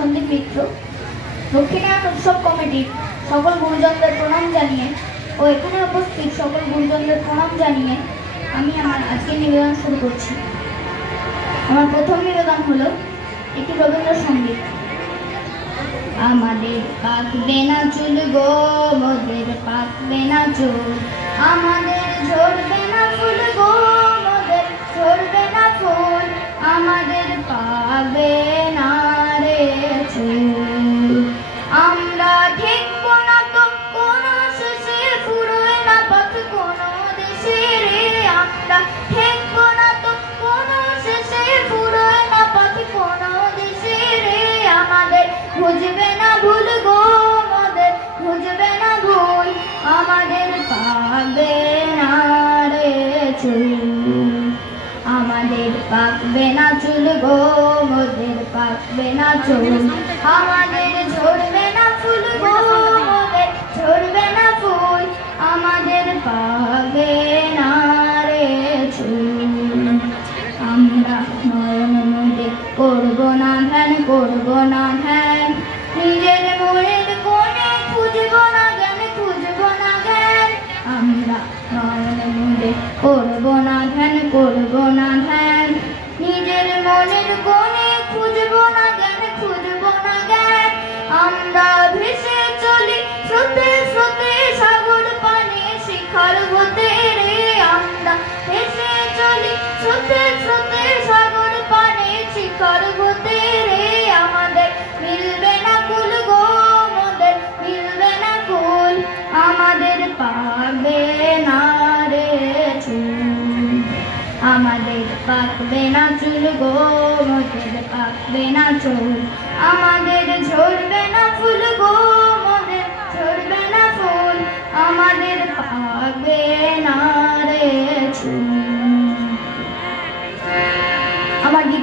সন্দীপ মিত্র। দক্ষিণায়ন উৎসব কমিটির সকল গুরুজনদের প্রণাম জানিয়ে ও এখানে উপস্থিত সকল গুরুজনদের প্রণাম জানিয়ে আমি আমার আজকের নিবেদন শুরু করছি। আমার প্রথম নিবেদন হলো একটি রবীন্দ্রসঙ্গীত। আমাদের পাকবে না চুল গো, মোদের পাকবে না চুল, আমাদের ঝরবে না ফুল গো, মোদের ঝরবে না ফুল, আমাদের পাবে না রে চুল। আমরা ঠেকব না তো কোনো শেষে, ফুরোয় না পথ কোনো দেশে রে। আমরা ঠেকব না তো কোনো শেষে, ফুরোয় না পথ কোনো দেশে রে। আমাদের বুঝবে না ভুল গো, মোদের বুঝবে না ভুল, আমাদের পাবে না রে চুল। আমাদের পাকবে না চুল গো, মোদের পাকবে না চুল, আমাদের ঝরবে না ফুল গো, মোদের ঝরবে না ফুল, আমাদের পাবে না রে চুল। আমরা নয়ন মুদে করবো না ধ্যান, করবো না ধ্যান, নিজের মনের কোণে খুঁজবো না জ্ঞান, খুঁজবো না জ্ঞান। আমরা নয়ন মুদে করবো না ধ্যান, করবো না ধ্যান, নিজের মনের কোণে খুঁজবো না জ্ঞান, খুঁজবো না জ্ঞান। আমরা ভেসে চলি স্রোতে স্রোতে, সাগর পানে শিখার হতে রে। আমরা ভেসে চলি স্রোতে স্রোতে, সাগর পানে শিখার হতে রে। আমাদের মিলবে না কুল গো, মোদের মিলবে না কুল, আমাদের পাবে না রে চুল। আমাদের পাকবে না চুল গো, মোদের পাকবে না চুল, আমাদের ঝরবে না ফুল গো, মোদের ঝরবে না ফুল, আমাদের পাকবে না রে চুল। আমার দ্বিতীয়